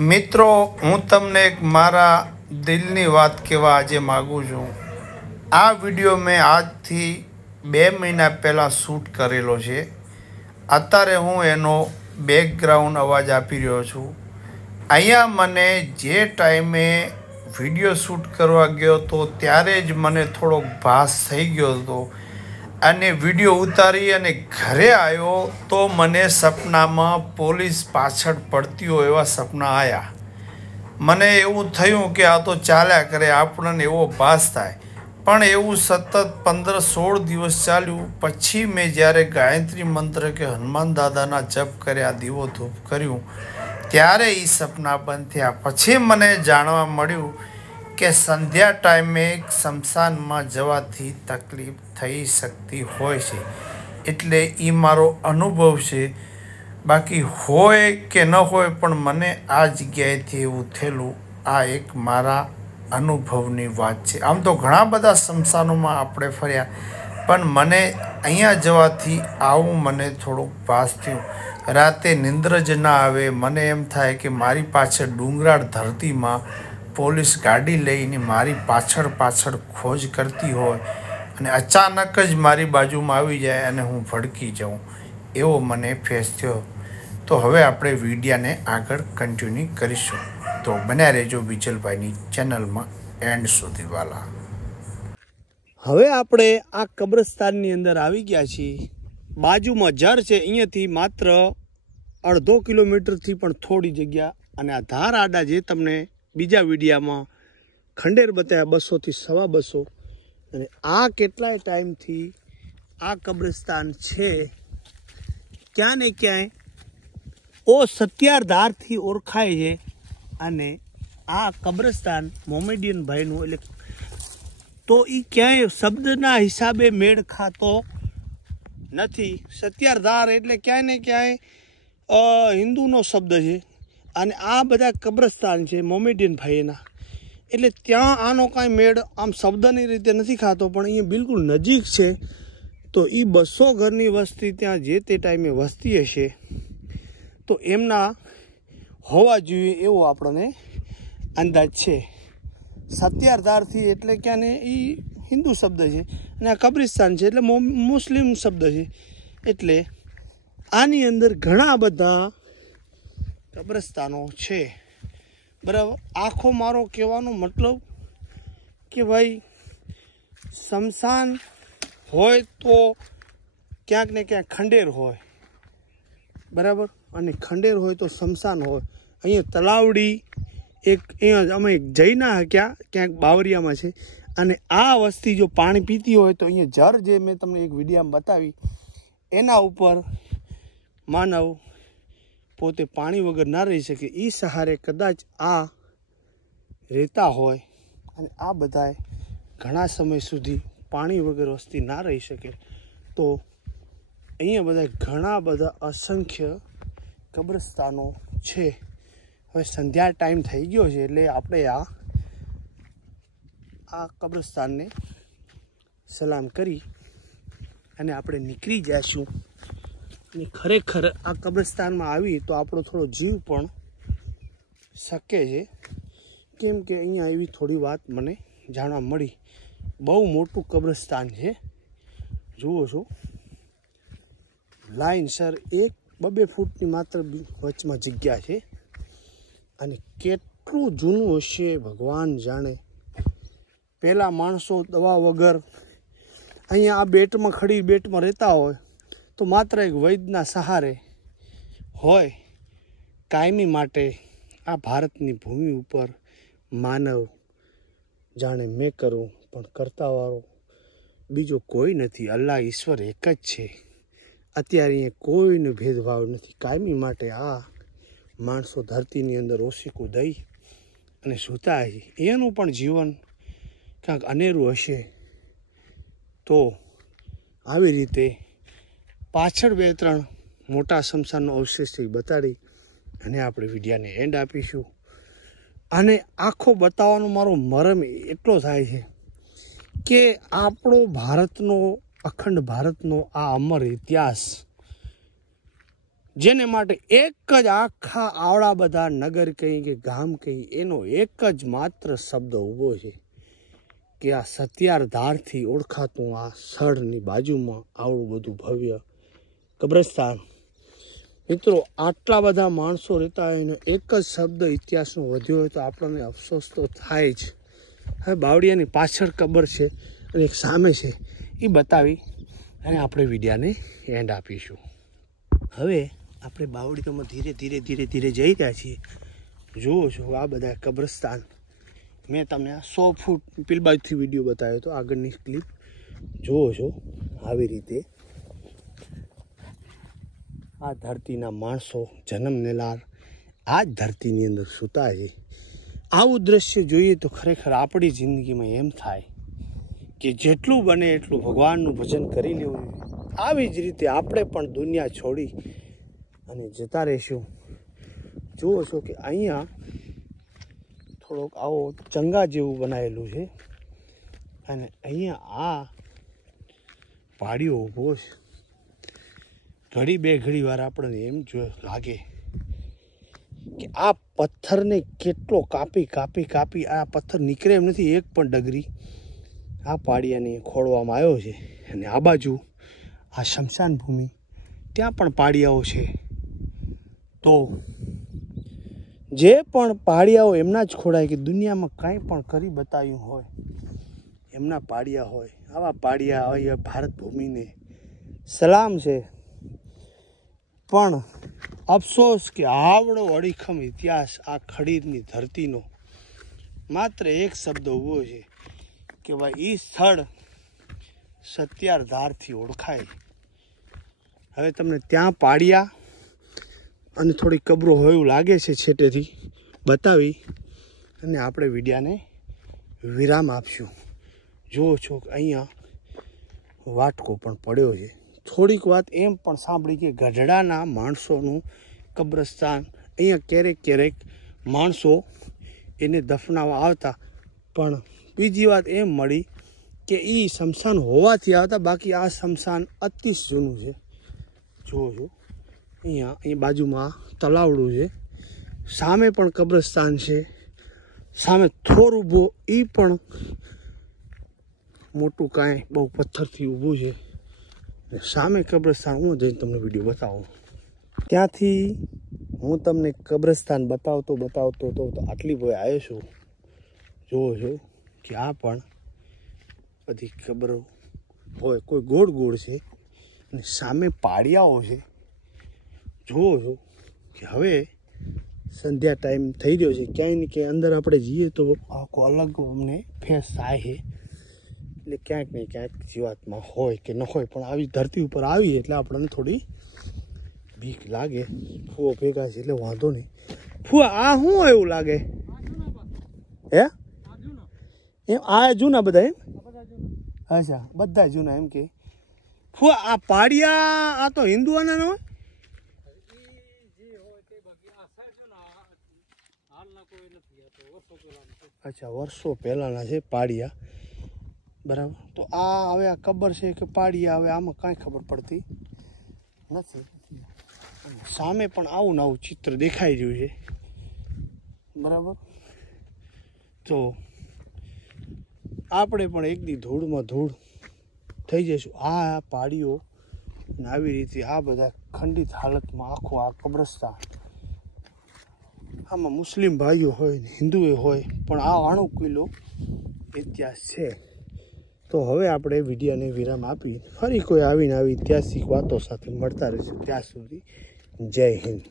મિત્રો, હું તમને એક મારા દિલની વાત કહેવા આજે માગું છું. આ વિડીયો મેં આજથી 2 મહિના પહેલાં શૂટ કરેલો છે. અત્યારે હું એનો બેકગ્રાઉન્ડ અવાજ આપી રહ્યો છું. અહીંયા મને જે ટાઈમે વિડીયો શૂટ કરવા ગયો હતો ત્યારે જ મને થોડોક ભાસ થઈ ગયો હતો અને વિડીયો ઉતારી અને ઘરે આવ્યો તો મને સપનામાં પોલીસ પાછળ પડતી હોય એવા સપના આવ્યા. મને એવું થયું કે આ તો ચાલ્યા કરે, આપણને એવો ભાસ થાય. પણ એવું સતત 15-16 દિવસ ચાલ્યું. પછી મેં જ્યારે ગાયત્રી મંત્ર કે હનુમાન દાદાના જપ કર્યા, દીવો ધૂપ કર્યું, ત્યારે એ સપના બંધ થયા. પછી મને જાણવા મળ્યું કે સંધ્યા ટાઈમે સ્મશાનમાં જવાથી તકલીફ થઈ શકતી હોય છે. એટલે એ મારો અનુભવ છે. બાકી હોય કે ન હોય, પણ મને આ જગ્યાએથી એવું થયેલું. આ એક મારા અનુભવની વાત છે. આમ તો ઘણા બધા સ્મશાનોમાં આપણે ફર્યા, પણ મને અહીંયા જવાથી આવું મને થોડુંક ભાસ થયું. રાતે નિંદ્ર જ ના આવે. મને એમ થાય કે મારી પાછળ ડુંગરાળ ધરતીમાં પોલીસ ગાડી લઈને મારી પાછળ ખોજ કરતી હોય અને અચાનક જ મારી બાજુમાં આવી જાય અને હું ભડકી જાઉં, એવો મને ફેસ થયો. તો હવે આપણે વિડીયાને આગળ કન્ટિન્યુ કરીશું. તો બન્યા રહેજો વિજલભાઈની ચેનલમાં એન્ડ સુધી વાલા. હવે આપણે આ કબ્રસ્તાનની અંદર આવી ગયા છીએ. બાજુમાં જર છે, અહીંયાથી માત્ર 1/2 કિલોમીટરથી પણ થોડી જગ્યા. અને આ ધાર આડા જે તમને બીજા વિડીયામાં ખંડેર બતાવ્યા 200 થી 250. અને આ કેટલાય ટાઈમથી આ કબ્રસ્તાન છે. ક્યાં ને ક્યાંય સત્યારધારથી ઓળખાય છે. અને આ કબ્રસ્તાન મોમેડિયન ભાઈનું, એટલે તો એ ક્યાંય શબ્દના હિસાબે મેળ ખાતો નથી. સત્યારધાર એટલે ક્યાંય ને ક્યાંય હિન્દુનો શબ્દ છે. અને આ બધા કબ્રસ્તાન છે મોમેડિયન ભાઈના, એટલે ત્યાં આનો કાંઈ મેળ આમ શબ્દની રીતે નથી ખાતો. પણ અહીંયા બિલકુલ નજીક છે. તો એ 200 ઘરની વસ્તી ત્યાં જે તે ટાઈમે વસતી હશે, તો એમના હોવા જોઈએ એવો આપણને અંદાજ છે. સત્યારધારથી એટલે ક્યાં ને એ હિન્દુ શબ્દ છે, અને આ કબ્રિસ્તાન છે એટલે મુસ્લિમ શબ્દ છે. એટલે આની અંદર ઘણા બધા કબ્રસ્તાનો છે, બરાબર. આખો મારો કહેવાનો મતલબ કે ભાઈ, સ્મશાન હોય તો ક્યાંક ને ક્યાંક ખંડેર હોય, બરાબર. અને ખંડેર હોય તો સ્મશાન હોય. અહીંયા તલાવડી એક, અહીંયા અમે જઈના ક્યાંક બાવરિયામાં છે. અને આ વસ્તી જો પાણી પીતી હોય તો અહીંયા જર જે મેં તમને એક વિડીયોમાં બતાવી, એના ઉપર માનવ પોતે પાણી વગર ના રહી શકે. એ સહારે કદાચ આ રહેતા હોય. અને આ બધાએ ઘણા સમય સુધી પાણી વગર વસ્તી ના રહી શકે. તો અહીંયા બધા ઘણા બધા અસંખ્ય કબ્રસ્તાનો છે. હવે સંધ્યા ટાઈમ થઈ ગયો છે, એટલે આપણે આ કબ્રસ્તાનને સલામ કરી અને આપણે નીકળી જઈશું. અને ખરેખર આ કબ્રસ્તાનમાં આવી તો આપણો થોડો જીવ પણ શકે છે. કેમ કે અહીંયા એવી થોડી વાત મને જાણવા મળી. બહુ મોટું કબ્રસ્તાન છે, જુઓ છો. લાઈનસર 1-2 ફૂટની માત્ર વચમાં જગ્યા છે. અને કેટલું જૂનું હશે ભગવાન જાણે. પહેલાં માણસો દવા વગર અહીંયા આ બેટમાં રહેતા હોય તો માત્ર એક વૈદ્યના સહારે હોય. કાયમી માટે આ ભારતની ભૂમિ ઉપર માનવ જાણે મેં કરું પણ કરતાવાળો બીજો કોઈ નથી. અલ્લાહ ઈશ્વર એક જ છે. અત્યારે અહીંયા કોઈનો ભેદભાવ નથી. કાયમી માટે આ માણસો ધરતીની અંદર ઓશીકું દઈ અને સૂતા છે. એનું પણ જીવન ક્યાંક અનેરું હશે. તો આવી રીતે પાછળ 2-3 મોટા સ્મશાનનો અવશેષ બતાડી અને આપણે વિડીયાને એન્ડ આપીશું. અને આખો બતાવવાનો મારો મરમ એટલો થાય છે કે આપણો ભારતનો, અખંડ ભારતનો આ અમર ઇતિહાસ જેને માટે એક જ આખા આવડા બધા નગર કહી કે ગામ કહી એનો એક જ માત્ર શબ્દ ઊભો છે કે આ સત્યારધારથી ઓળખાતું આ સ્થળની બાજુમાં આવડું બધું ભવ્ય કબ્રસ્તાન. મિત્રો આટલા બધા માણસો રહેતા હોય ને એક જ શબ્દ ઇતિહાસનો વધ્યો હોય તો આપણને અફસોસ તો થાય જ. હવે બાવળિયાની પાછળ કબર છે અને એક સામે છે એ બતાવી અને આપણે વિડીયાને એન્ડ આપીશું. હવે આપણે બાવળિયામાં ધીરે ધીરે ધીરે ધીરે જઈ રહ્યા છીએ. જુઓ છો આ બધા કબ્રસ્તાન. મેં તમને આ 100 ફૂટ પીલબાજથી વિડીયો બતાવ્યો હતો, આગળની ક્લિપ જુઓ છો. આવી રીતે આ ધરતીના માણસો જન્મનેલાર આ જ ધરતીની અંદર સૂતા છે. આવું દ્રશ્ય જોઈએ તો ખરેખર આપણી જિંદગીમાં એમ થાય કે જેટલું બને એટલું ભગવાનનું ભજન કરી લેવું. આવી જ રીતે આપણે પણ દુનિયા છોડી અને જતા રહીશું. જુઓ છો કે અહીંયા થોડોક આવો ચંગા જેવું બનાવેલું છે અને અહીંયા આ પાડીઓ ઊભો છે. ઘડી બે ઘડી વાર આપણને એમ જો લાગે કે આ પથ્થરને કેટલો કાપી કાપી કાપી આ પથ્થર નીકળે એમ નથી એક પણ ડગરી આ પાડિયાને ખોડવામાં આવ્યો છે. અને આ બાજુ આ શમશાન ભૂમિ ત્યાં પણ પાડિયાઓ છે. તો જે પણ પાડિયાઓ એમના જ ખોડાય કે દુનિયામાં કાંઈ પણ કરી બતાવ્યું હોય એમના પાડિયા હોય. આવા પાડિયા હોય ભારત ભૂમિને સલામ છે. પણ અફસોસ કે આવડો અડીખમ ઇતિહાસ આ ખડીરની ધરતીનો માત્ર એક શબ્દ ઊભો છે કે ભાઈ એ સ્થળ સત્યારધારથી ઓળખાય. હવે તમને ત્યાં પાડિયા અને થોડી કબરો હોય એવું લાગે છે છેટેથી બતાવી અને આપણે વિડીયાને વિરામ આપશું. જુઓ છો કે અહીંયા વાટકો પણ પડ્યો છે. થોડીક વાત એમ પણ સાંભળી કે ગઢડાના માણસોનું કબ્રસ્તાન અહીંયા ક્યારેક ક્યારેક માણસો એને દફનાવવા આવતા. પણ બીજી વાત એમ મળી કે એ સ્મશાન હોવાથી આવતા, બાકી આ સ્મશાન અતિ જૂનું છે. જુઓ છો અહીં બાજુમાં તલાવડું છે, સામે પણ કબ્રસ્તાન છે, સામે થોર ઊભો એ પણ મોટું કાંઈ બહુ પથ્થરથી ઊભું છે. સામે કબ્રસ્તાન હું જઈને તમને વિડીયો બતાવું. ત્યાંથી હું તમને કબ્રસ્તાન બતાવતો તો આટલી ભાઈ આવ્યો છું. જુઓ છો કે આ પણ બધી કબરો હોય, કોઈ ગોળ ગોળ છે અને સામે પાડિયાઓ છે. જુઓ છો કે હવે સંધ્યા ટાઈમ થઈ રહ્યો છે. ક્યાંય ને ક્યાંય અંદર આપણે જઈએ તો આખો અલગ અમને ફેસ થાય છે. એટલે ક્યાંક ને ક્યાંક જીવાતમાં હોય કે ન હોય, પણ આવી ધરતી ઉપર આવી એટલે આપણને થોડી બીક લાગે. ફૂવો ભેગા છે એટલે વાંધો નહીં. ફૂવા આ શું એવું લાગે હે? એમ આ જૂના બધા એમ? અચ્છા બધા જૂના એમ કે. ફૂવા આ પાડિયા આ તો હિન્દુઓના ન હોય? અચ્છા વર્ષો પહેલાના છે પાડિયા, બરાબર. તો આ હવે આ કબર છે કે પાડિયા, હવે આમાં કાંઈ ખબર પડતી નથી. સામે પણ આવું ને આવું ચિત્ર દેખાઈ રહ્યું છે, બરાબર. તો આપણે પણ એકદી ધૂળમાં ધૂળ થઈ જઈશું. આ પાડીઓ આવી રીતે આ બધા ખંડિત હાલતમાં આખું આ કબ્રસ્તાન. આમાં મુસ્લિમ ભાઈઓ હોય ને હિન્દુએ હોય, પણ આ અણુકીલો ઇતિહાસ છે. તો હવે આપણે વિડીયોને વિરામ આપી ફરી કોઈ આવીને આવી ઐતિહાસિક વાતો સાથે મળતા રહીશું. ત્યાં સુધી જય હિન્દ.